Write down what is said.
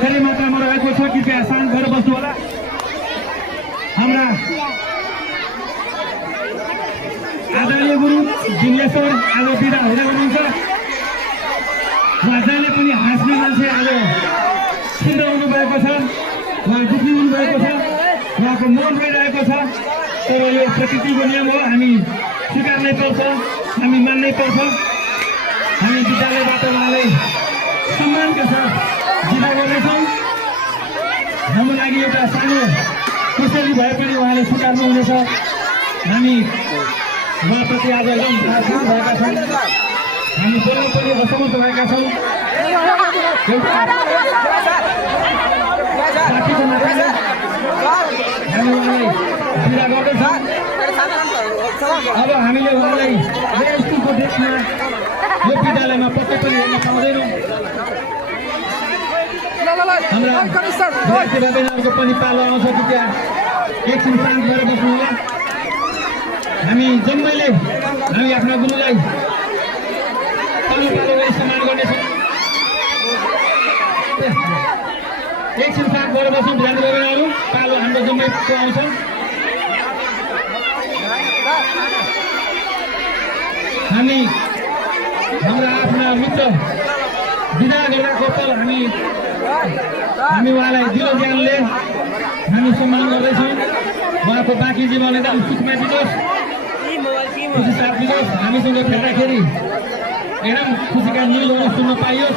धेरै मात्रामा रहेको छ। कृपया शान्त भएर बस्नु होला। हाम्रा आदरणीय गुरु जिम्लेश्वर आज बिदा हुँदै हुनुहुन्छ। उहाँ जहिले पनि हाँस्ने मान्छे आज सुन्दर हुनुभएको छ। उहाँ दुःखी हुनुभएको छ। उहाँको मन भइरहेको छ। तर यो प्रकृतिको नियम हो, हामी स्वीकार्नै पर्छ, हामी मान्नै पर्छ। हामी विद्यालयबाट उहाँलाई सम्मानका साथ बिदा गर्नेछौँ। हाम्रो लागि एउटा सानो खुसी भए पनि उहाँले स्वीकार्नुहुनेछ। हामी उहाँप्रति आज एकदम भावुक भएका छौँ। हामी बोल्न पनि असमर्थ भएका छौँ। साथीको नाताले हामी उहाँलाई बिदा गर्दैछौँ। अब हामीले उहाँलाई यो स्कुलको डेस्कमा यो विद्यालयमा पक्कै पनि हेर्न पाउँदैनौँ। हाम्रा विद्यार्थी बहिनीहरूको पनि पालो आउँछ कि त्यहाँ एकछिन शान्त भएर बस्नु होला। हामी जम्मैले हामी आफ्ना गुरुलाई पालो पालो गरी सम्मान गर्नेछौँ। एकछिन शान्त भएर बस्नु विद्यार्थी बहिनीहरू, पालो हाम्रो जम्मैको आउँछ। हामी हाम्रा आफ्ना मित्र बिदा गर्दाको पल हामी उहाँलाई दिलो ज्ञानले हामी सम्मान गर्दैछौँ। उहाँको बाँकी जीवन एकदम सुखमा दिनुहोस्, खुसी साथ दिनुहोस्। हामीसँग फेर्दाखेरि एकदम खुसीका न्युजहरू सुन्न पाइयोस्।